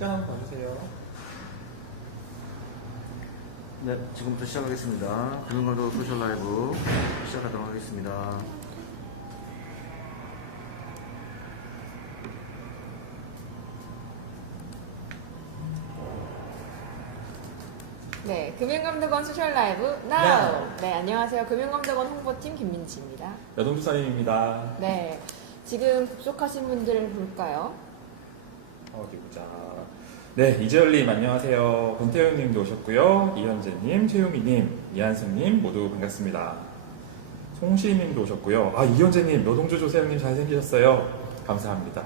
시간 한번 봐주세요. 네, 지금부터 시작하겠습니다. 금융감독 소셜 라이브 시작하도록 하겠습니다. 네, 금융감독원 소셜 라이브 now. 네, 안녕하세요. 금융감독원 홍보팀 김민지입니다. 여동주사님입니다. 네, 지금 접속하신 분들을 볼까요? 어디 보자. 네, 이재열님 안녕하세요. 권태영님도 오셨고요. 이현재님, 최용희님, 이한승님 모두 반갑습니다. 송시님도 오셨고요. 아, 이현재님, 노동주 조세영님 잘생기셨어요. 감사합니다.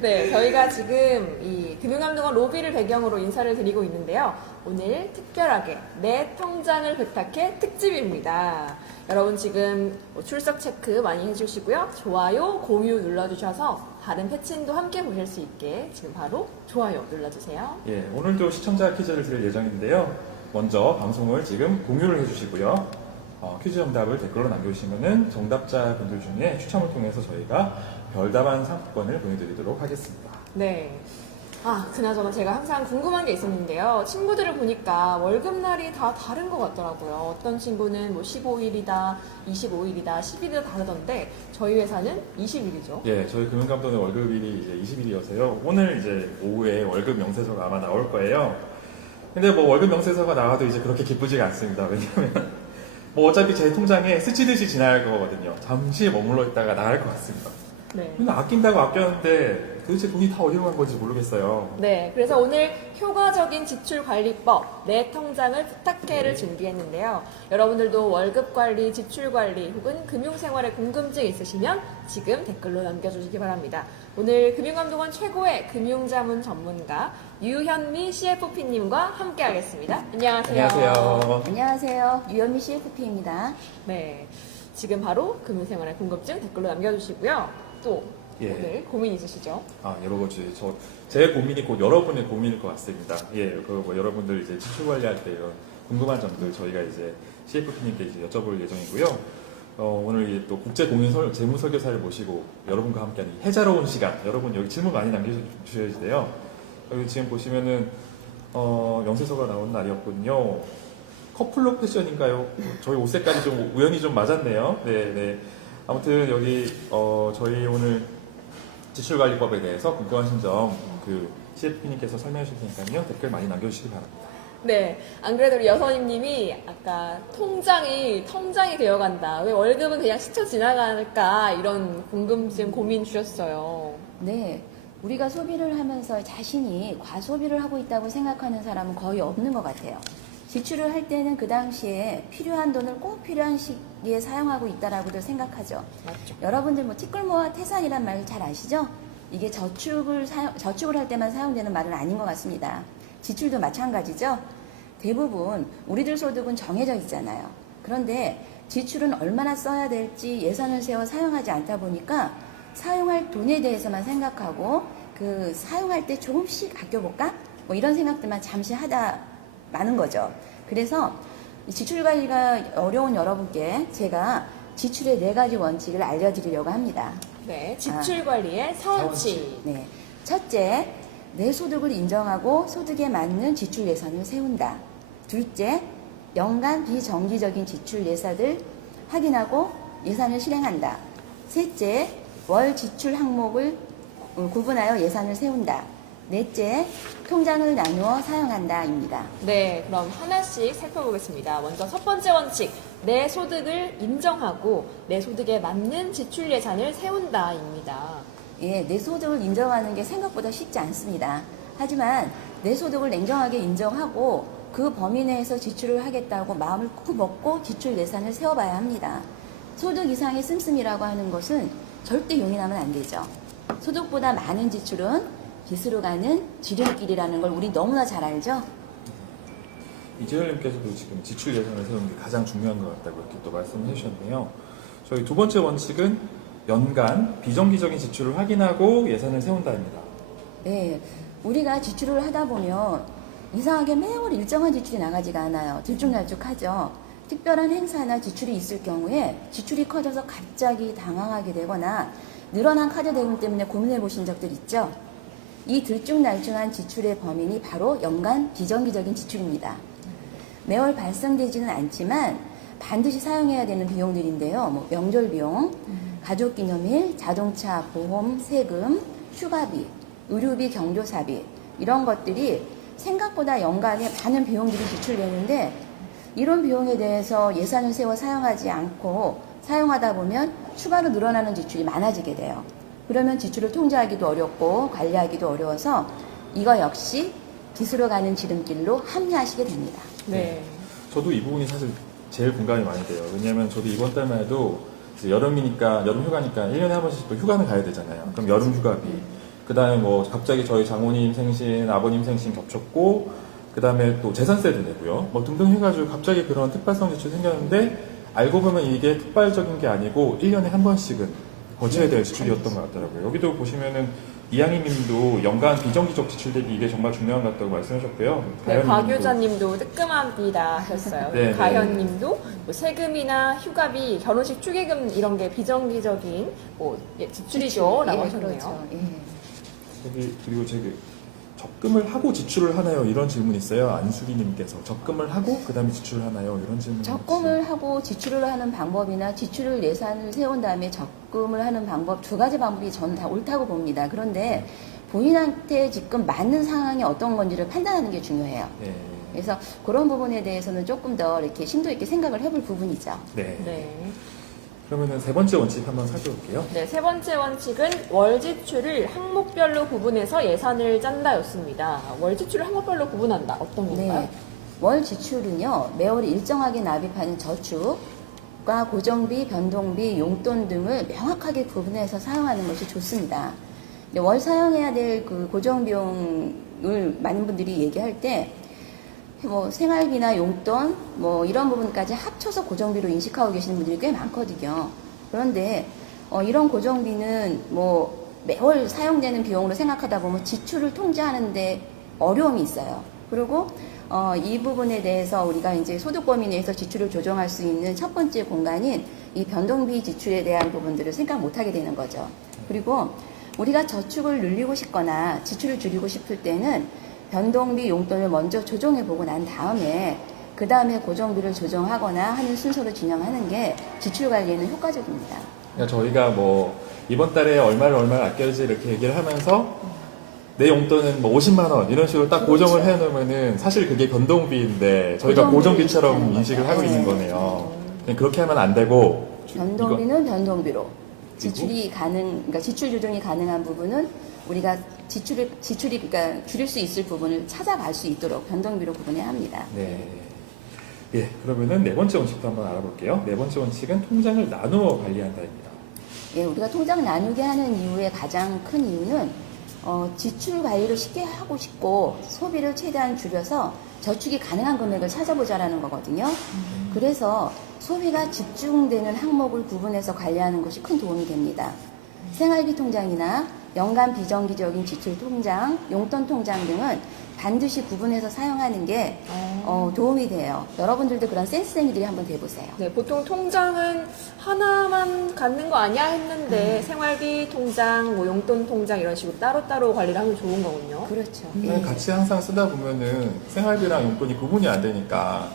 네, 저희가 지금 이 금융감독원 로비를 배경으로 인사를 드리고 있는데요. 오늘 특별하게 내 통장을 부탁해 특집입니다. 여러분 지금 출석 체크 많이 해주시고요. 좋아요, 공유 눌러주셔서 다른 패친도 함께 보실 수 있게 지금 바로 좋아요 눌러주세요. 예, 오늘도 시청자 퀴즈를 드릴 예정인데요. 먼저 방송을 지금 공유를 해주시고요. 퀴즈 정답을 댓글로 남겨주시면 정답자 분들 중에 추첨을 통해서 저희가 별다방 상품권을 보내드리도록 하겠습니다. 네. 아, 그나저나 제가 항상 궁금한 게 있었는데요. 친구들을 보니까 월급날이 다 다른 것 같더라고요. 어떤 친구는 뭐 15일이다, 25일이다, 10일이다 다르던데 저희 회사는 20일이죠. 예, 저희 금융감독원 월급일이 이제 20일이어서요. 오늘 이제 오후에 월급 명세서가 아마 나올 거예요. 근데 뭐 월급 명세서가 나와도 이제 그렇게 기쁘지가 않습니다. 왜냐면 뭐 어차피 제 통장에 스치듯이 지나갈 거거든요. 잠시 머물러 있다가 나갈 것 같습니다. 네. 근데 아낀다고 아꼈는데 도대체 돈이 다 어디로 간 건지 모르겠어요. 네, 그래서 오늘 효과적인 지출관리법, 내 통장을 부탁해를 네. 준비했는데요. 여러분들도 월급관리, 지출관리 혹은 금융생활에 궁금증 있으시면 지금 댓글로 남겨주시기 바랍니다. 오늘 금융감독원 최고의 금융자문 전문가 유현미 CFP님과 함께하겠습니다. 안녕하세요. 안녕하세요. 안녕하세요. 유현미 CFP입니다. 네, 지금 바로 금융생활에 궁금증 댓글로 남겨주시고요. 또 예. 오늘 고민 있으시죠? 아, 여러 가지. 제 고민이 곧 여러분의 고민일 것 같습니다. 예, 뭐 여러분들 이제 지출 관리할 때 이런 궁금한 점들 저희가 이제 CFP님께 이제 여쭤볼 예정이고요. 오늘 이제 또 국제 공인 재무 설계사를 모시고 여러분과 함께하는 이 해자로운 시간. 여러분 여기 질문 많이 남겨주셔야 돼요. 여기 지금 보시면은 명세서가 나온 날이었거든요. 커플룩 패션인가요? 저희 옷 색깔이 좀 우연히 좀 맞았네요. 네, 네. 아무튼 여기 저희 오늘 지출관리법에 대해서 궁금하신 점 그 CFP님께서 설명해 주실 테니까요. 댓글 많이 남겨주시기 바랍니다. 네, 안 그래도 우리 여선임님이 아까 통장이 되어간다. 왜 월급은 그냥 스쳐 지나갈까? 이런 궁금증 고민 주셨어요. 네. 우리가 소비를 하면서 자신이 과소비를 하고 있다고 생각하는 사람은 거의 없는 것 같아요. 지출을 할 때는 그 당시에 필요한 돈을 꼭 필요한 시기에 사용하고 있다라고도 생각하죠. 맞죠? 여러분들 뭐 티끌모아 태산이란 말 잘 아시죠? 이게 저축을 할 때만 사용되는 말은 아닌 것 같습니다. 지출도 마찬가지죠. 대부분 우리들 소득은 정해져 있잖아요. 그런데 지출은 얼마나 써야 될지 예산을 세워 사용하지 않다 보니까 사용할 돈에 대해서만 생각하고 그 사용할 때 조금씩 아껴볼까? 뭐 이런 생각들만 잠시 하다 마는 거죠. 그래서 지출 관리가 어려운 여러분께 제가 지출의 4가지 원칙을 알려드리려고 합니다. 네, 지출 관리의 서원칙. 네. 첫째, 내 소득을 인정하고 소득에 맞는 지출 예산을 세운다. 둘째, 연간 비정기적인 지출 예산을 확인하고 예산을 실행한다. 셋째, 월 지출 항목을 구분하여 예산을 세운다. 넷째, 통장을 나누어 사용한다입니다. 네, 그럼 하나씩 살펴보겠습니다. 먼저 첫 번째 원칙, 내 소득을 인정하고 내 소득에 맞는 지출 예산을 세운다입니다. 예, 내 소득을 인정하는 게 생각보다 쉽지 않습니다. 하지만 내 소득을 냉정하게 인정하고 그 범위 내에서 지출을 하겠다고 마음을 꼭 먹고 지출 예산을 세워봐야 합니다. 소득 이상의 씀씀이라고 하는 것은 절대 용인하면 안 되죠. 소득보다 많은 지출은 빚으로 가는 지름길이라는 걸 우리 너무나 잘 알죠? 이재열님께서도 지금 지출 예산을 세우는 게 가장 중요한 것 같다고 이렇게 또 말씀을 해주셨네요. 저희 두 번째 원칙은 연간 비정기적인 지출을 확인하고 예산을 세운다입니다. 네, 우리가 지출을 하다 보면 이상하게 매월 일정한 지출이 나가지가 않아요. 들쭉날쭉하죠. 특별한 행사나 지출이 있을 경우에 지출이 커져서 갑자기 당황하게 되거나 늘어난 카드 대금 때문에 고민해 보신 적들 있죠? 이 들쭉날쭉한 지출의 범인이 바로 연간 비정기적인 지출입니다. 매월 발생되지는 않지만 반드시 사용해야 되는 비용들인데요. 뭐 명절 비용, 가족기념일, 자동차 보험, 세금, 휴가비, 의료비, 경조사비 이런 것들이 생각보다 연간에 많은 비용들이 지출되는데 이런 비용에 대해서 예산을 세워 사용하지 않고 사용하다 보면 추가로 늘어나는 지출이 많아지게 돼요. 그러면 지출을 통제하기도 어렵고 관리하기도 어려워서 이거 역시 기술로 가는 지름길로 합리화하시게 됩니다. 네. 저도 이 부분이 사실 제일 공감이 많이 돼요. 왜냐하면 저도 이번 달만 해도 이제 여름이니까, 여름 휴가니까 1년에 한 번씩 또 휴가는 가야 되잖아요. 그럼 여름 휴가비. 그 다음에 뭐 갑자기 저희 장모님 생신, 아버님 생신 겹쳤고, 그 다음에 또 재산세도 내고요. 뭐 등등 해가지고 갑자기 그런 특발성 지출이 생겼는데, 알고 보면 이게 특발적인 게 아니고 1년에 한 번씩은 거쳐야 될 지출이었던 것 같더라고요. 여기도 보시면은 이양희 님도 연간 비정기적 지출 대비 이게 정말 중요한 것 같다고 말씀하셨고요. 네, 가연 박 님도 교자님도 뜨끔합니다 하셨어요. 네, 가현님도 뭐 세금이나 휴가비, 결혼식 축의금 이런 게 비정기적인 뭐 지출이죠라고 하셨네요. 그렇죠. 예. 그리고 저기 적금을 하고 지출을 하나요? 이런 질문이 있어요. 안수기님께서 적금을 하고 그 다음에 지출을 하나요? 이런 질문. 적금을 하고 지출을 하는 방법이나 지출을 예산을 세운 다음에 적금을 하는 방법 두 가지 방법이 저는 다 옳다고 봅니다. 그런데 본인한테 지금 맞는 상황이 어떤 건지를 판단하는 게 중요해요. 네. 그래서 그런 부분에 대해서는 조금 더 이렇게 심도 있게 생각을 해볼 부분이죠. 네. 네. 그러면은 세 번째 원칙 한번 살펴볼게요. 네, 세 번째 원칙은 월 지출을 항목별로 구분해서 예산을 짠다였습니다. 월 지출을 항목별로 구분한다. 어떤 건가요? 네. 월 지출은요, 매월 일정하게 납입하는 저축과 고정비, 변동비, 용돈 등을 명확하게 구분해서 사용하는 것이 좋습니다. 근데 월 사용해야 될 그 고정비용을 많은 분들이 얘기할 때, 뭐 생활비나 용돈 뭐 이런 부분까지 합쳐서 고정비로 인식하고 계시는 분들이 꽤 많거든요. 그런데 이런 고정비는 뭐 매월 사용되는 비용으로 생각하다 보면 지출을 통제하는데 어려움이 있어요. 그리고 이 부분에 대해서 우리가 이제 소득 범위 내에서 지출을 조정할 수 있는 첫 번째 공간인 이 변동비 지출에 대한 부분들을 생각 못하게 되는 거죠. 그리고 우리가 저축을 늘리고 싶거나 지출을 줄이고 싶을 때는 변동비 용돈을 먼저 조정해보고 난 다음에 그 다음에 고정비를 조정하거나 하는 순서로 진행하는 게 지출 관리에는 효과적입니다. 그러니까 저희가 뭐 이번 달에 얼마를 아껴야지 이렇게 얘기를 하면서 내 용돈은 뭐 50만 원 이런 식으로 딱 그렇죠. 고정을 해놓으면은 사실 그게 변동비인데 저희가 고정비처럼 인식을 하고 있는 거네요. 그냥 그렇게 하면 안 되고 변동비는 변동비로 지출이 그러니까 지출 조정이 가능한 부분은 우리가 지출이 그러니까 줄일 수 있을 부분을 찾아갈 수 있도록 변동비로 구분해야 합니다. 네. 예, 그러면은 네 번째 원칙도 한번 알아볼게요. 네 번째 원칙은 통장을 나누어 관리한다입니다. 예, 우리가 통장 나누게 하는 이유의 가장 큰 이유는 지출 관리를 쉽게 하고 싶고 소비를 최대한 줄여서 저축이 가능한 금액을 찾아보자라는 거거든요. 그래서 소비가 집중되는 항목을 구분해서 관리하는 것이 큰 도움이 됩니다. 생활비 통장이나 연간 비정기적인 지출 통장, 용돈 통장 등은 반드시 구분해서 사용하는 게 도움이 돼요. 여러분들도 그런 센스쟁이들이 한번 돼보세요. 네, 보통 통장은 하나만 갖는 거 아니야 했는데 생활비 통장, 뭐 용돈 통장 이런 식으로 따로따로 관리를 하면 좋은 거군요. 그렇죠. 그냥 같이 항상 쓰다 보면은 생활비랑 용돈이 구분이 안 되니까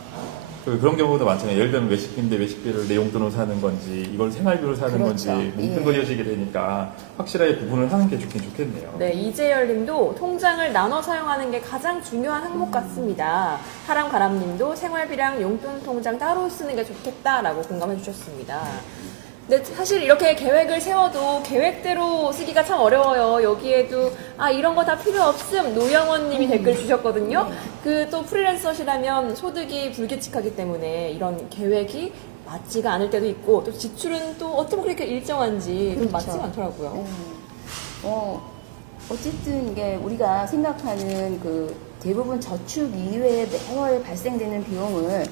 그런 경우도 많잖아요. 예를 들면 외식비인데 외식비를 내 용돈으로 사는 건지 이걸 생활비로 사는 그렇죠. 건지 뭉뚱그려지게 되니까 확실하게 구분을 하는 게 좋긴 좋겠네요. 네, 이재열님도 통장을 나눠 사용하는 게 가장 중요한 항목 같습니다. 하람가람님도 생활비랑 용돈 통장 따로 쓰는 게 좋겠다라고 공감해 주셨습니다. 근데 사실 이렇게 계획을 세워도 계획대로 쓰기가 참 어려워요. 여기에도 이런 거 다 필요 없음 노영원님이 댓글 주셨거든요. 그 또 프리랜서시라면 소득이 불규칙하기 때문에 이런 계획이 맞지가 않을 때도 있고 또 지출은 또 어떻게 그렇게 일정한지 그렇죠. 맞지가 않더라고요. 어쨌든 이게 우리가 생각하는 그 대부분 저축 이외에 매월 발생되는 비용을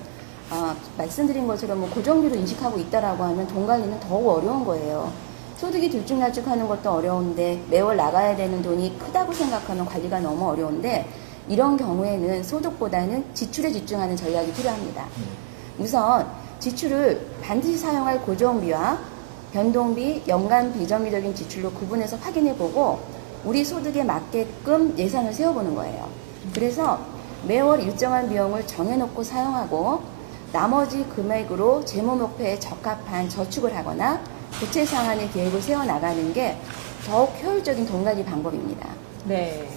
말씀드린 것처럼 뭐 고정비로 인식하고 있다라고 하면 돈 관리는 더욱 어려운 거예요. 소득이 들쭉날쭉하는 것도 어려운데 매월 나가야 되는 돈이 크다고 생각하면 관리가 너무 어려운데 이런 경우에는 소득보다는 지출에 집중하는 전략이 필요합니다. 우선 지출을 반드시 사용할 고정비와 변동비, 연간 비정기적인 지출로 구분해서 확인해보고 우리 소득에 맞게끔 예산을 세워보는 거예요. 그래서 매월 일정한 비용을 정해놓고 사용하고 나머지 금액으로 재무 목표에 적합한 저축을 하거나 부채 상환의 계획을 세워나가는 게 더욱 효율적인 돈 관리 방법입니다. 네.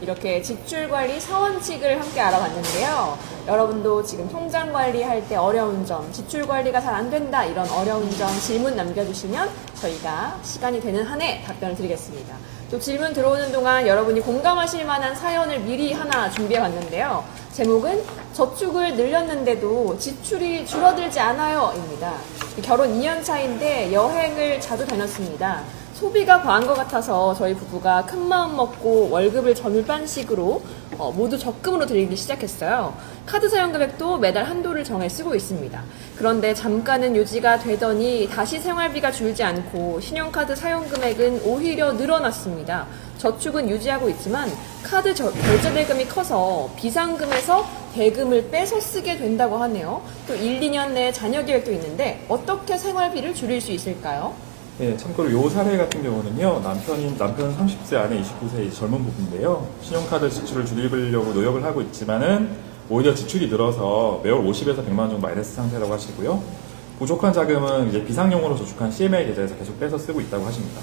이렇게 지출 관리 서원칙을 함께 알아봤는데요. 여러분도 지금 통장 관리할 때 어려운 점, 지출 관리가 잘 안 된다 이런 어려운 점 질문 남겨주시면 저희가 시간이 되는 한에 답변을 드리겠습니다. 또 질문 들어오는 동안 여러분이 공감하실 만한 사연을 미리 하나 준비해 봤는데요. 제목은 저축을 늘렸는데도 지출이 줄어들지 않아요입니다. 결혼 2년 차인데 여행을 자주 다녔습니다. 소비가 과한 것 같아서 저희 부부가 큰 마음 먹고 월급을 절반씩으로 모두 적금으로 들이기 시작했어요. 카드 사용 금액도 매달 한도를 정해 쓰고 있습니다. 그런데 잠깐은 유지가 되더니 다시 생활비가 줄지 않고 신용카드 사용 금액은 오히려 늘어났습니다. 저축은 유지하고 있지만 카드 결제 대금이 커서 비상금에서 대금을 빼서 쓰게 된다고 하네요. 또 1, 2년 내에 자녀 계획도 있는데 어떻게 생활비를 줄일 수 있을까요? 네, 참고로 이 사례 같은 경우는요, 남편은 30세 아내 29세 젊은 부부인데요. 신용카드 지출을 줄이려고 노력을 하고 있지만은 오히려 지출이 늘어서 매월 50에서 100만 원 정도 마이너스 상태라고 하시고요. 부족한 자금은 이제 비상용으로 저축한 CMA 계좌에서 계속 빼서 쓰고 있다고 하십니다.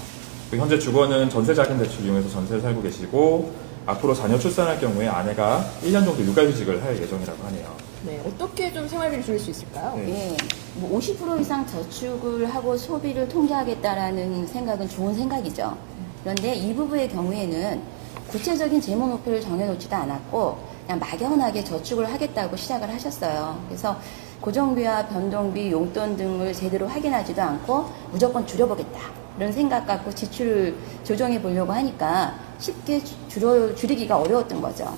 현재 주거는 전세 자금 대출 이용해서 전세를 살고 계시고 앞으로 자녀 출산할 경우에 아내가 1년 정도 육아휴직을 할 예정이라고 하네요. 네, 어떻게 좀 생활비를 줄일 수 있을까요? 네. 예, 뭐 50% 이상 저축을 하고 소비를 통제하겠다라는 생각은 좋은 생각이죠. 그런데 이 부부의 경우에는 구체적인 재무 목표를 정해놓지도 않았고 그냥 막연하게 저축을 하겠다고 시작을 하셨어요. 그래서 고정비와 변동비, 용돈 등을 제대로 확인하지도 않고 무조건 줄여보겠다 이런 생각 갖고 지출을 조정해 보려고 하니까 쉽게 줄이기가 어려웠던 거죠.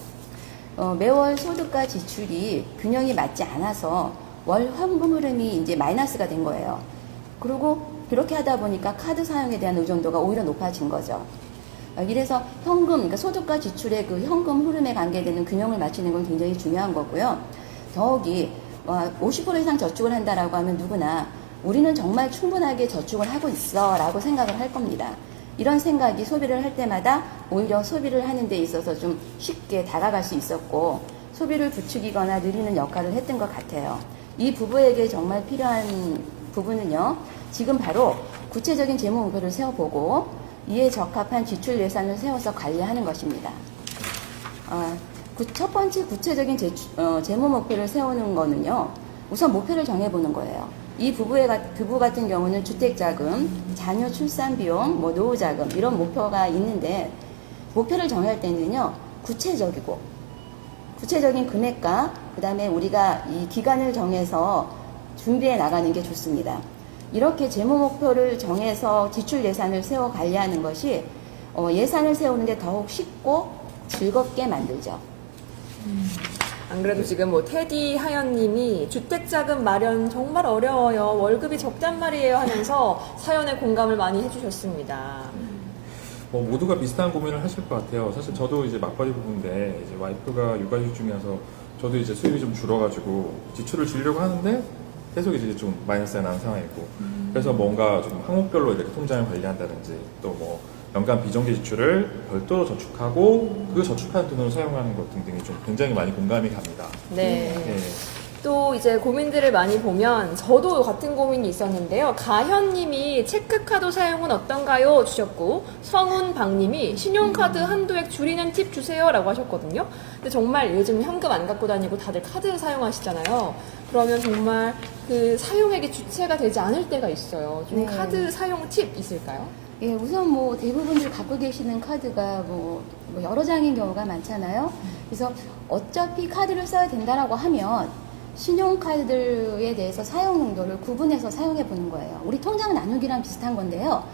매월 소득과 지출이 균형이 맞지 않아서 월 현금 흐름이 이제 마이너스가 된 거예요. 그리고 그렇게 하다 보니까 카드 사용에 대한 의존도가 오히려 높아진 거죠. 이래서 현금, 그러니까 소득과 지출의 그 현금 흐름에 관계되는 균형을 맞추는 건 굉장히 중요한 거고요. 더욱이 50% 이상 저축을 한다라고 하면 누구나 우리는 정말 충분하게 저축을 하고 있어 라고 생각을 할 겁니다. 이런 생각이 소비를 할 때마다 오히려 소비를 하는 데 있어서 좀 쉽게 다가갈 수 있었고 소비를 부추기거나 느리는 역할을 했던 것 같아요. 이 부부에게 정말 필요한 부분은요. 지금 바로 구체적인 재무 목표를 세워보고 이에 적합한 지출 예산을 세워서 관리하는 것입니다. 첫 번째 구체적인 재무 목표를 세우는 거는요. 우선 목표를 정해보는 거예요. 이 부부 같은 경우는 주택자금, 자녀 출산비용, 노후자금 이런 목표가 있는데 목표를 정할 때는요. 구체적인 금액과 그 다음에 우리가 이 기간을 정해서 준비해 나가는 게 좋습니다. 이렇게 재무 목표를 정해서 지출 예산을 세워 관리하는 것이 예산을 세우는 데 더욱 쉽고 즐겁게 만들죠. 안 그래도 지금 테디 하연님이 주택자금 마련 정말 어려워요. 월급이 적단 말이에요 하면서 사연에 공감을 많이 해주셨습니다. 모두가 비슷한 고민을 하실 것 같아요. 사실 저도 이제 맞벌이 부부인데 이제 와이프가 육아휴직 중이어서 저도 이제 수입이 좀 줄어가지고 지출을 줄이려고 하는데 계속 이제 좀 마이너스가 나는 상황이고 그래서 뭔가 좀 항목별로 이렇게 통장을 관리한다든지 또 연간 비정기 지출을 별도로 저축하고 그 저축한 돈으로 사용하는 것 등등이 좀 굉장히 많이 공감이 갑니다. 네. 네. 또 이제 고민들을 많이 보면 저도 같은 고민이 있었는데요. 가현님이 체크카드 사용은 어떤가요? 주셨고 성훈박님이 신용카드 한도액 줄이는 팁 주세요라고 하셨거든요. 근데 정말 요즘 현금 안 갖고 다니고 다들 카드 사용하시잖아요. 그러면 정말 그 사용액이 주체가 되지 않을 때가 있어요. 좀 네. 카드 사용 팁 있을까요? 예, 우선 대부분들 갖고 계시는 카드가 여러 장인 경우가 많잖아요. 그래서 어차피 카드를 써야 된다라고 하면 신용카드에 대해서 사용 용도를 구분해서 사용해 보는 거예요. 우리 통장 나누기랑 비슷한 건데요.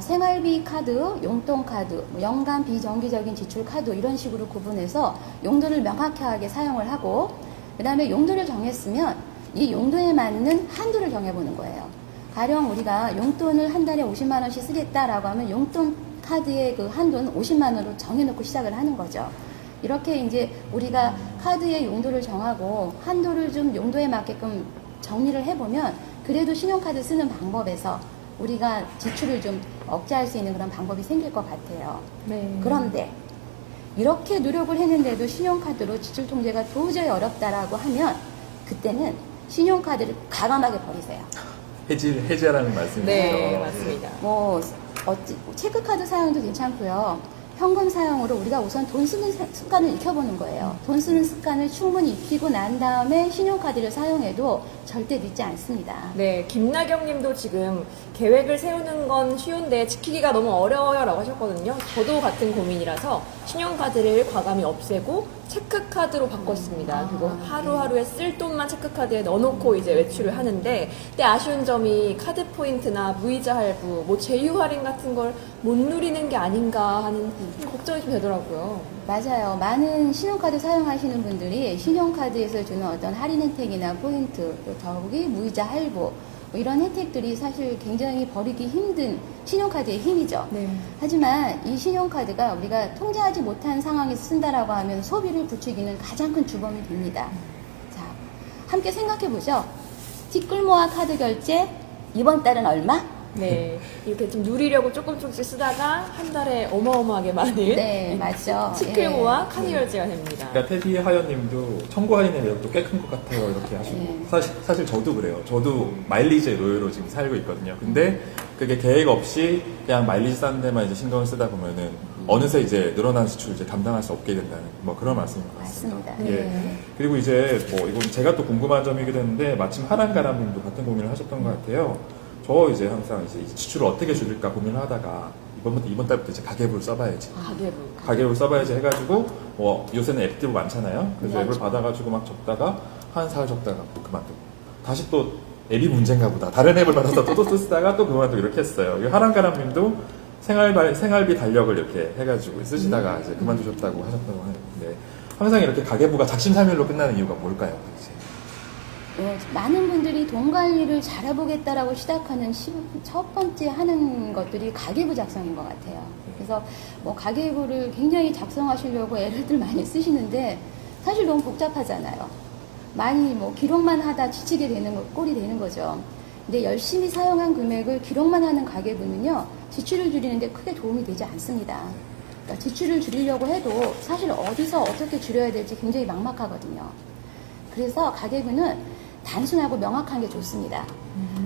생활비 카드, 용돈 카드, 연간 비정기적인 지출 카드 이런 식으로 구분해서 용도를 명확하게 사용을 하고 그 다음에 용도를 정했으면 이 용도에 맞는 한도를 정해보는 거예요. 가령 우리가 용돈을 한 달에 50만 원씩 쓰겠다라고 하면 용돈 카드의 그 한도는 50만 원으로 정해놓고 시작을 하는 거죠. 이렇게 이제 우리가 카드의 용도를 정하고 한도를 좀 용도에 맞게끔 정리를 해보면 그래도 신용카드 쓰는 방법에서 우리가 지출을 좀 억제할 수 있는 그런 방법이 생길 것 같아요. 네. 그런데 이렇게 노력을 했는데도 신용카드로 지출 통제가 도저히 어렵다라고 하면 그때는 신용카드를 과감하게 버리세요. 해지하라는 말씀이시죠? 네, 맞습니다. 뭐 체크카드 사용도 괜찮고요. 현금 사용으로 우리가 우선 돈 쓰는 습관을 익혀보는 거예요. 돈 쓰는 습관을 충분히 익히고 난 다음에 신용카드를 사용해도 절대 늦지 않습니다. 네, 김나경 님도 지금 계획을 세우는 건 쉬운데 지키기가 너무 어려워요 라고 하셨거든요. 저도 같은 고민이라서 신용카드를 과감히 없애고 체크카드로 바꿨습니다. 그리고 하루하루에 쓸 돈만 체크카드에 넣어놓고 이제 외출을 하는데, 근데 아쉬운 점이 카드 포인트나 무이자 할부, 뭐 제휴 할인 같은 걸 못 누리는 게 아닌가 하는 걱정이 좀 되더라고요. 맞아요. 많은 신용카드 사용하시는 분들이 신용카드에서 주는 어떤 할인 혜택이나 포인트, 또 더욱이 무이자 할부, 뭐 이런 혜택들이 사실 굉장히 버리기 힘든 신용카드의 힘이죠. 네. 하지만 이 신용카드가 우리가 통제하지 못한 상황에서 쓴다라고 하면 소비를 부추기는 가장 큰 주범이 됩니다. 자, 함께 생각해보죠. 티끌모아 카드 결제, 이번 달은 얼마? 네, 이렇게 좀 누리려고 조금씩 쓰다가 한 달에 어마어마하게 많은 네, 맞죠. 티끌모아 카드 결제가 됩니다. 그러니까 테디 하연님도 청구 할인의 매력도 꽤 큰 것 같아요. 이렇게 하시고 네. 사실 저도 그래요. 저도 마일리지에 노예로 지금 살고 있거든요. 근데 그게 계획 없이 그냥 마일리지 쌓는 데만 이제 신경을 쓰다 보면은 어느새 이제 늘어난 지출을 이제 감당할 수 없게 된다는 뭐 그런 말씀인 것 같습니다. 맞습니다. 예. 네. 그리고 이제 뭐 이건 제가 또 궁금한 점이기도 했는데 마침 하란가람님도 같은 고민을 하셨던 것 같아요. 저 이제 항상 이제 지출을 어떻게 줄일까 고민을 하다가 이번 달부터 이제 가계부를 써봐야지. 가계부를 써봐야지 해가지고 뭐 요새는 앱들 많잖아요. 그래서 맞죠. 앱을 받아가지고 막 적다가 한 4일 적다가 또 그만두고 다시 또 앱이 문제인가 보다. 다른 앱을 받아서 또 쓰다가 또 그만두고 이렇게 했어요. 이 하란가람님도 생활비 달력을 이렇게 해가지고 쓰시다가 이제 그만두셨다고 하셨다고 하는데 항상 이렇게 가계부가 작심삼일로 끝나는 이유가 뭘까요? 도대체? 많은 분들이 돈 관리를 잘해보겠다라고 시작하는 첫 번째 하는 것들이 가계부 작성인 것 같아요. 그래서 뭐 가계부를 굉장히 작성하시려고 애를들 많이 쓰시는데 사실 너무 복잡하잖아요. 많이 뭐 기록만 하다 지치게 되는 꼴이 되는 거죠. 근데 열심히 사용한 금액을 기록만 하는 가계부는요, 지출을 줄이는데 크게 도움이 되지 않습니다. 그러니까 지출을 줄이려고 해도 사실 어디서 어떻게 줄여야 될지 굉장히 막막하거든요. 그래서 가계부는 단순하고 명확한 게 좋습니다.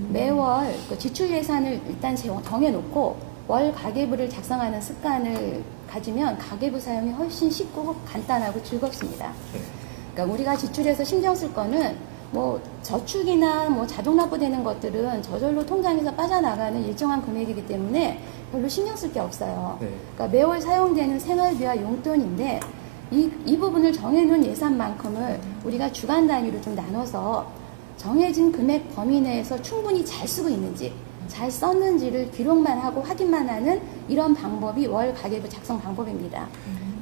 매월 그 지출 예산을 일단 정해놓고 월 가계부를 작성하는 습관을 가지면 가계부 사용이 훨씬 쉽고 간단하고 즐겁습니다. 그러니까 우리가 지출해서 신경 쓸 거는 뭐 저축이나 뭐 자동 납부되는 것들은 저절로 통장에서 빠져나가는 일정한 금액이기 때문에 별로 신경 쓸 게 없어요. 그러니까 매월 사용되는 생활비와 용돈인데 이 부분을 정해놓은 예산만큼을 우리가 주간 단위로 좀 나눠서 정해진 금액 범위 내에서 충분히 잘 쓰고 있는지, 잘 썼는지를 기록만 하고 확인만 하는 이런 방법이 월 가계부 작성 방법입니다.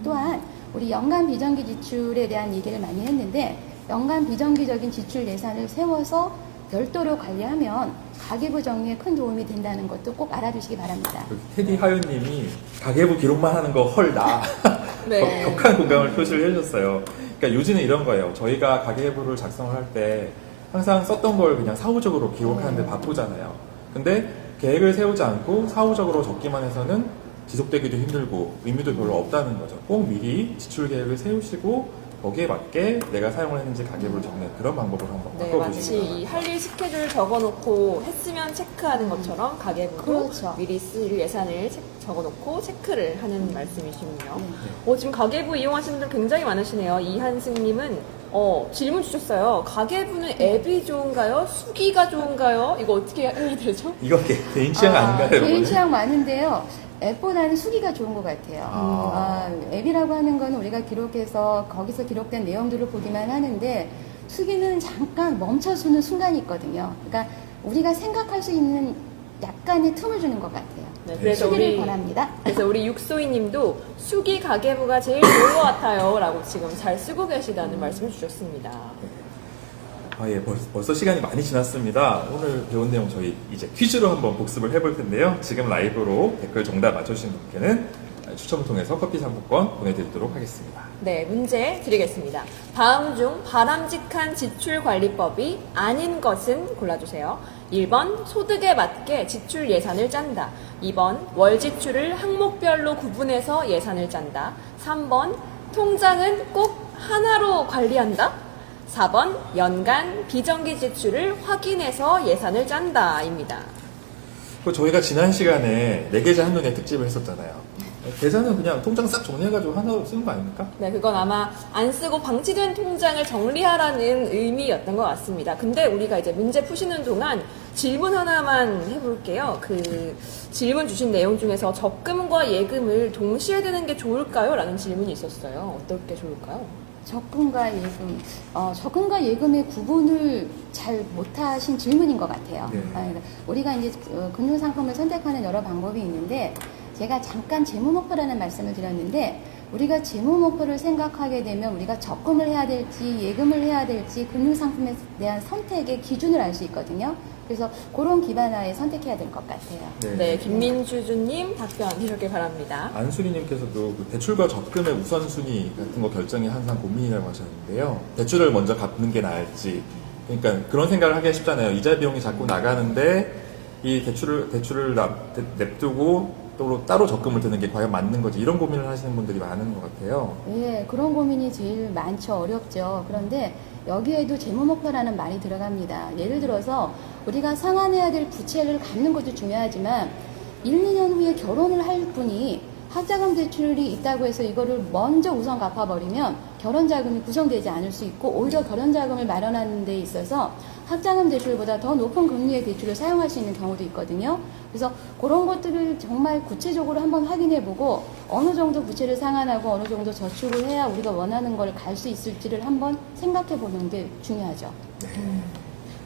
또한 우리 연간 비정기 지출에 대한 얘기를 많이 했는데 연간 비정기적인 지출 예산을 세워서 별도로 관리하면 가계부 정리에 큰 도움이 된다는 것도 꼭 알아두시기 바랍니다. 테디 하윤님이 가계부 기록만 하는 거 헐 나. 네. 격한 공감을 표시를 해주셨어요. 그러니까 요즘은 이런 거예요. 저희가 가계부를 작성을 할 때 항상 썼던 걸 그냥 사후적으로 기록하는데 바쁘잖아요. 근데 계획을 세우지 않고 사후적으로 적기만 해서는 지속되기도 힘들고 의미도 별로 없다는 거죠. 꼭 미리 지출 계획을 세우시고 거기에 맞게 내가 사용을 했는지 가계부를 적는 그런 방법을 한번 네, 바꿔보시기 마치 이 할 일 스케줄 적어놓고 했으면 체크하는 것처럼 가계부도 그렇죠. 미리 쓸 예산을 적어놓고 체크를 하는 말씀이시군요. 네. 지금 가계부 이용하시는 분들 굉장히 많으시네요. 이한승님은 질문 주셨어요. 가계부는 앱이 좋은가요? 수기가 좋은가요? 이거 어떻게 해야 되죠? 이거 개인 취향 아닌가요? 개인 여러분? 취향 많은데요. 앱보다는 수기가 좋은 것 같아요. 앱이라고 하는 건 우리가 기록해서 거기서 기록된 내용들을 보기만 하는데 수기는 잠깐 멈춰서는 순간이 있거든요. 그러니까 우리가 생각할 수 있는 약간의 틈을 주는 것 같아요. 네, 그래서 수기를 권합니다. 그래서 우리 육소희님도 수기 가계부가 제일 좋은 것 같아요라고 지금 잘 쓰고 계시다는 말씀을 주셨습니다. 예, 벌써 시간이 많이 지났습니다. 오늘 배운 내용 저희 이제 퀴즈로 한번 복습을 해볼 텐데요. 지금 라이브로 댓글 정답 맞춰주신 분께는 추첨을 통해서 커피 상품권 보내드리도록 하겠습니다. 네, 문제 드리겠습니다. 다음 중 바람직한 지출 관리법이 아닌 것은 골라주세요. 1번 소득에 맞게 지출 예산을 짠다. 2번 월 지출을 항목별로 구분해서 예산을 짠다. 3번 통장은 꼭 하나로 관리한다. 4번 연간 비정기 지출을 확인해서 예산을 짠다입니다. 저희가 지난 시간에 네 계좌 한눈에 특집을 했었잖아요. 계좌는 그냥 통장 싹 정리해가지고 하나로 쓰는 거 아닙니까? 네, 그건 아마 안 쓰고 방치된 통장을 정리하라는 의미였던 것 같습니다. 근데 우리가 이제 문제 푸시는 동안 질문 하나만 해볼게요. 그 질문 주신 내용 중에서 적금과 예금을 동시에 드는 게 좋을까요? 라는 질문이 있었어요. 어떻게 좋을까요? 적금과 예금, 적금과 예금의 구분을 잘 못하신 질문인 것 같아요. 네. 우리가 이제 금융상품을 선택하는 여러 방법이 있는데, 제가 잠깐 재무목표라는 말씀을 드렸는데, 우리가 재무목표를 생각하게 되면 우리가 적금을 해야 될지 예금을 해야 될지 금융상품에 대한 선택의 기준을 알 수 있거든요. 그래서 그런 기반하에 선택해야 될 것 같아요. 네, 김민주주님 답변 해주길 바랍니다. 안수리님께서도 그 대출과 적금의 우선순위 같은 거 결정이 항상 고민이라고 하셨는데요. 대출을 먼저 갚는 게 나을지, 그러니까 그런 생각을 하기가 쉽잖아요. 이자 비용이 자꾸 나가는데 이 대출을 냅두고 또 따로 적금을 드는 게 과연 맞는 거지, 이런 고민을 하시는 분들이 많은 것 같아요. 예, 그런 고민이 제일 많죠. 어렵죠. 그런데 여기에도 재무목표라는 말이 들어갑니다. 예를 들어서 우리가 상환해야 될 부채를 갚는 것도 중요하지만 1, 2년 후에 결혼을 할 분이 학자금 대출이 있다고 해서 이거를 먼저 우선 갚아버리면 결혼자금이 구성되지 않을 수 있고, 오히려 결혼자금을 마련하는 데 있어서 학자금 대출보다 더 높은 금리의 대출을 사용할 수 있는 경우도 있거든요. 그래서 그런 것들을 정말 구체적으로 한번 확인해보고 어느 정도 부채를 상환하고 어느 정도 저축을 해야 우리가 원하는 걸 갈 수 있을지를 한번 생각해보는 게 중요하죠.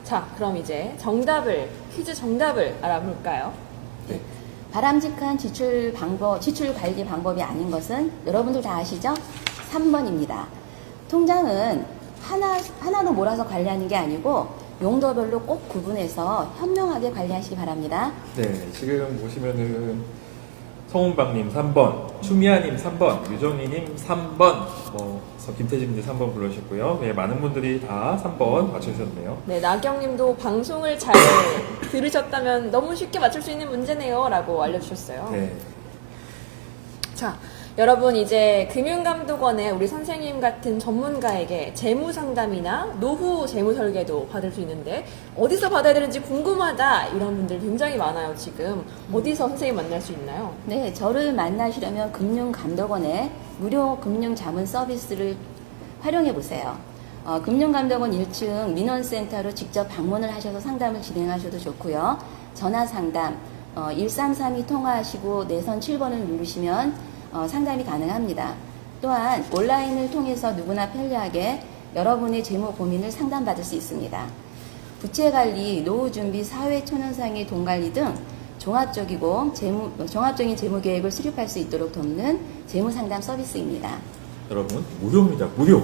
자, 그럼 이제 퀴즈 정답을 알아볼까요? 바람직한 지출 관리 방법이 아닌 것은 여러분들 다 아시죠? 3번입니다. 통장은 하나로 몰아서 관리하는 게 아니고 용도별로 꼭 구분해서 현명하게 관리하시기 바랍니다. 네, 지금 보시면은 성훈박님 3번, 추미아님 3번, 유정희님 3번, 김태진님 3번 불러주셨고요. 네, 많은 분들이 다 3번 맞춰주셨네요. 네, 나경님도 방송을 잘 들으셨다면 너무 쉽게 맞출 수 있는 문제네요 라고 알려주셨어요. 네. 자, 여러분 이제 금융감독원의 우리 선생님 같은 전문가에게 재무상담이나 노후 재무설계도 받을 수 있는데 어디서 받아야 되는지 궁금하다 이런 분들 굉장히 많아요. 지금 어디서 선생님 만날 수 있나요? 네, 저를 만나시려면 금융감독원의 무료 금융자문 서비스를 활용해 보세요. 금융감독원 1층 민원센터로 직접 방문을 하셔서 상담을 진행하셔도 좋고요. 전화상담 1332 통화하시고 내선 7번을 누르시면 상담이 가능합니다. 또한 온라인을 통해서 누구나 편리하게 여러분의 재무 고민을 상담받을 수 있습니다. 부채관리, 노후준비, 사회초년생의 돈관리 등 종합적인 재무 계획을 수립할 수 있도록 돕는 재무상담 서비스입니다. 여러분, 무료입니다. 무료.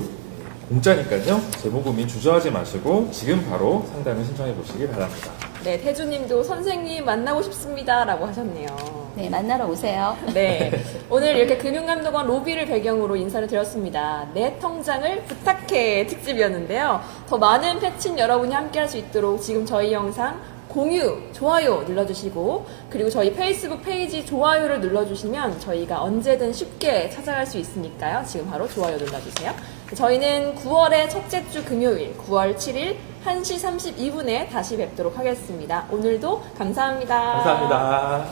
공짜니까요. 재무 고민 주저하지 마시고 지금 바로 상담을 신청해 보시기 바랍니다. 네, 태주님도 선생님 만나고 싶습니다 라고 하셨네요. 네, 만나러 오세요. 네, 오늘 이렇게 금융감독원 로비를 배경으로 인사를 드렸습니다. 내 통장을 부탁해 특집이었는데요. 더 많은 패친 여러분이 함께 할 수 있도록 지금 저희 영상 공유, 좋아요 눌러주시고, 그리고 저희 페이스북 페이지 좋아요를 눌러주시면 저희가 언제든 쉽게 찾아갈 수 있으니까요. 지금 바로 좋아요 눌러주세요. 저희는 9월의 첫째 주 금요일 9월 7일 1시 32분에 다시 뵙도록 하겠습니다. 오늘도 감사합니다. 감사합니다.